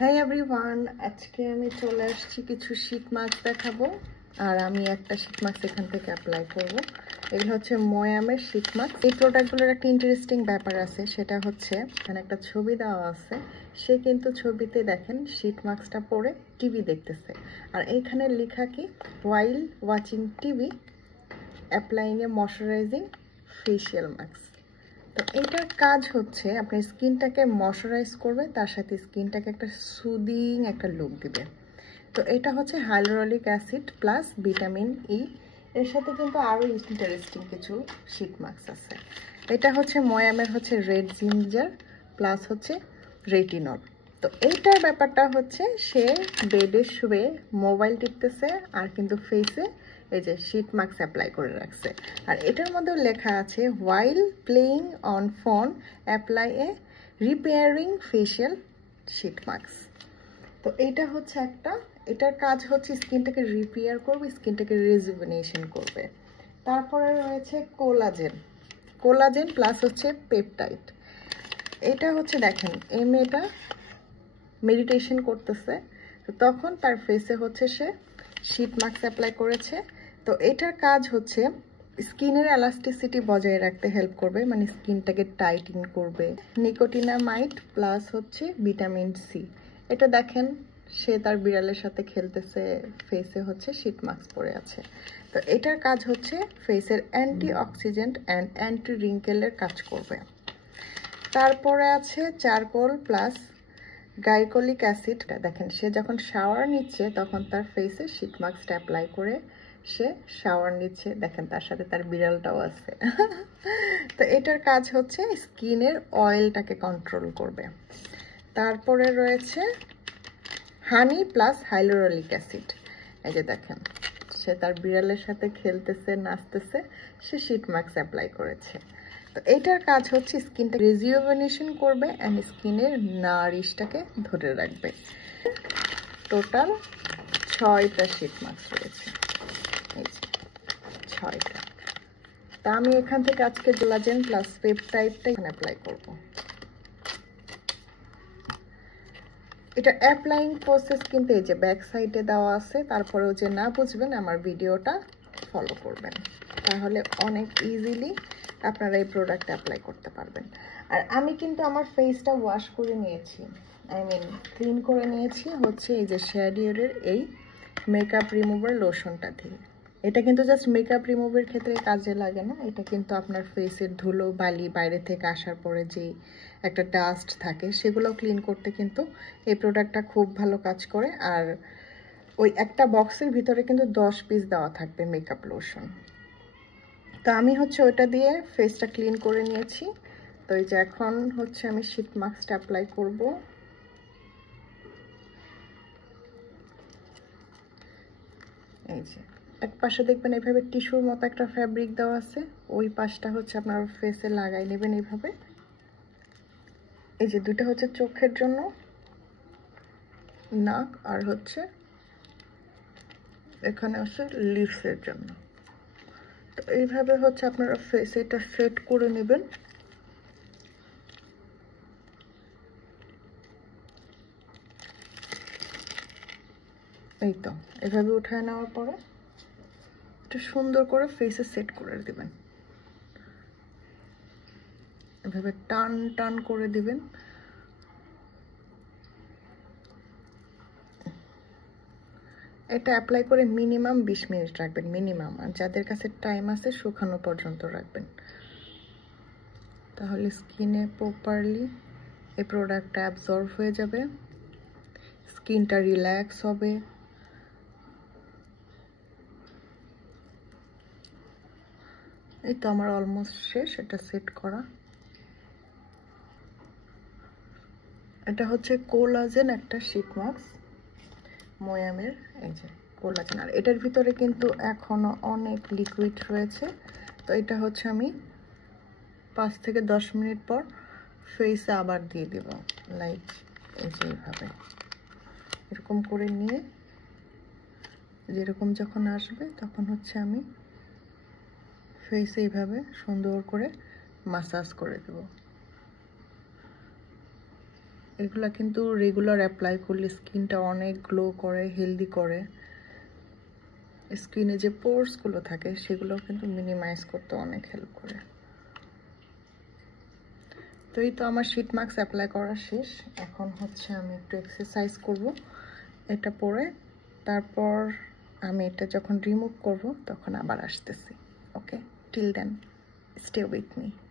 Hi everyone, আজকে আমি চলে আসছি কিছু শীট মাস্ক দেখাবো। আর আমি একটা শীট মাস্ক এখান থেকে অ্যাপ্লাই করব। এগুলো হচ্ছে ময়ামের শীট মাস্ক। এই প্রোডাক্টগুলোর একটা ইন্টারেস্টিং ব্যাপার আছে, সেটা হচ্ছে এখানে একটা ছবি দেওয়া আছে। সে কিন্তু ছবিতে দেখেন শীট মাস্কটা পরে টিভি দেখতেছে, আর এইখানে লেখা কি, ওয়াইল ওয়াচিং টিভি অ্যাপ্লাইং এ ময়শ্চারাইজিং ফেশিয়াল মাস্ক। তো এটার কাজ হচ্ছে আপনার স্কিনটাকে ময়শ্চারাইজ করবে, তার সাথে স্কিনটাকে একটা সুদিং একটা লুক দিবে। তো এটা হচ্ছে হাইলোরলিক অ্যাসিড প্লাস ভিটামিন ই। এর সাথে কিন্তু আরও ইন্টারেস্টিং কিছু শীট মাস্ক আছে। এটা হচ্ছে ময়ামের হচ্ছে রেড জিঞ্জার প্লাস হচ্ছে রেটিনল। তো এইটার ব্যাপারটা হচ্ছে সে বেডে শুয়ে মোবাইল টিপতেছে আর কিন্তু ফেসে এই যে শীট মাস্ক অ্যাপ্লাই করে রাখছে। আর এটার মধ্যেও লেখা আছে while playing on phone apply A repairing facial sheet mask. তো এটা হচ্ছে এটার কাজ হচ্ছে স্কিনটাকে রিপেয়ার করবে, স্কিনটাকে রিজুভেনেশন করবে। তারপরে রয়েছে কোলাজেন প্লাস হচ্ছে পেপটাইড। এটা হচ্ছে দেখেন এই মেয়েটা মেডিটেশন করতেছে, তো তখন তার ফেসে হচ্ছে সে শীট মাস্ক অ্যাপ্লাই করেছে। তো এটার কাজ হচ্ছে স্কিনের এলাস্টিসিটি বজায় রাখতে হেল্প করবে, মানে স্কিনটাকে টাইটিং করবে। নিকোটিনামাইড প্লাস হচ্ছে ভিটামিন সি। এটা দেখেন সে তার বিড়ালের সাথে খেলতেছে, ফেসে হচ্ছে শীট মাস্ক পরে আছে। তো এটার কাজ হচ্ছে ফেসের অ্যান্টি অক্সিডেন্ট অ্যান্ড অ্যান্টি রিঙ্কেলের কাজ করবে। তারপরে আছে চারকোল প্লাস গ্লাইকোলিক অ্যাসিড। দেখেন সে যখন শাওয়ার নিচ্ছে তখন তার ফেসে শীট মাস্কটা অ্যাপ্লাই করে সে শাওয়ার নিচ্ছে, দেখেন তার সাথে তার বিড়ালটাও আছে। তো এটার কাজ হচ্ছে স্কিনের অয়েলটাকে কন্ট্রোল করবে। তারপরে রয়েছে হানি প্লাস হাইলোরলিক অ্যাসিড। এই যে দেখেন সে তার বিড়ালের সাথে খেলতেছে, নাচতেছে, সে শীট মাস্ক অ্যাপ্লাই করেছে। তো এইটার কাজ হচ্ছে স্কিনটা রিজুভেনেশন করবে অ্যান্ড স্কিনের নারিশটাকে ধরে রাখবে। টোটাল 6টা শীট মাস্ক রয়েছে, এই যে 6টা। তা আমি এখান থেকে আজকে কোলাজেন প্লাস পেপটাইডটা এখানে অ্যাপ্লাই করব। এটা অ্যাপ্লাইং প্রসেস কিন্তু এই যে ব্যাক সাইডে দেওয়া আছে। তারপরেও যে না বুঝবেন আমার ভিডিওটা ফলো করবেন, তাহলে অনেক ইজিলি আপনারা এই প্রোডাক্ট অ্যাপ্লাই করতে পারবেন। আর আমি কিন্তু আমার ফেসটা ওয়াশ করে নিয়েছি, ক্লিন করে নিয়েছি হচ্ছে এই যে শ্যাডিওরের এই মেকআপ রিমুভার লোশনটা দিয়ে। এটা কিন্তু জাস্ট মেকআপ রিমুভের ক্ষেত্রে কাজে লাগে না, এটা কিন্তু আপনার ফেসের ধুলো বালি বাইরে থেকে আসার পরে যেই একটা ডাস্ট থাকে সেগুলো ক্লিন করতে কিন্তু এই প্রোডাক্টটা খুব ভালো কাজ করে। আর ওই একটা বক্সের ভিতরে কিন্তু 10 পিস দেওয়া থাকবে মেকআপ লোশন। তো আমি হচ্ছে ওইটা দিয়ে ফেসটা ক্লিন করে নিয়েছি। তো এই যে এখন হচ্ছে আমি শীট মাস্কটা অ্যাপ্লাই করব। এই যে এক পাশে দেখবেন এইভাবে টিস্যুর মতো একটা ফ্যাব্রিক দেওয়া আছে, ওই পাশটা হচ্ছে আপনার ফেসে লাগাই নেবেন এইভাবে। এই যে দুটো হচ্ছে চোখের জন্য, নাক, আর হচ্ছে এখানে হচ্ছে লিপসের জন্য। তো এইভাবে হচ্ছে আপনারা ফেসে এটা সেট করে নেবেন। এই তো এভাবে উঠায় নেওয়ার পরে একটু সুন্দর করে ফেসে সেট করে দিবেন, এভাবে টান টান করে দিবেন। এটা অ্যাপ্লাই করে মিনিমাম 20 মিনিট রাখবেন, মিনিমাম। আর যাদের কাছে টাইম আছে শুকানো পর্যন্ত রাখবেন, তাহলে স্কিনে প্রপারলি এই প্রোডাক্টটা অ্যাবজর্ব হয়ে যাবে, স্কিনটা রিল্যাক্স হবে। এই তো আমার অলমোস্ট শেষ এটা সেট করা। এটা হচ্ছে কোলাজেন একটা শীট মাস্ক ময়ামের, এই যে কোলাজেন। আর এটার ভিতরে কিন্তু এখনো অনেক লিকুইড রয়েছে। তো এটা হচ্ছে আমি 5 থেকে 10 মিনিট পর ফেসে আবার দিয়ে দেব, লাইক এই যে এইভাবে এরকম করে নিয়ে যেরকম যখন আসবে তখন হচ্ছে আমি ফেসে এইভাবে সুন্দর করে মাসাজ করে দেব। এগুলো কিন্তু রেগুলার অ্যাপ্লাই করলে স্কিনটা অনেক গ্লো করে, হেলদি করে। স্কিনে যে পোরসগুলো থাকে সেগুলো কিন্তু মিনিমাইজ করতে অনেক হেল্প করে। তো এই তো আমার শীট মাস্ক অ্যাপ্লাই করা শেষ। এখন হচ্ছে আমি একটু এক্সারসাইজ করব এটা পরে, তারপর আমি এটা যখন রিমুভ করব তখন আবার আসতেছি। Okay, till then stay with me.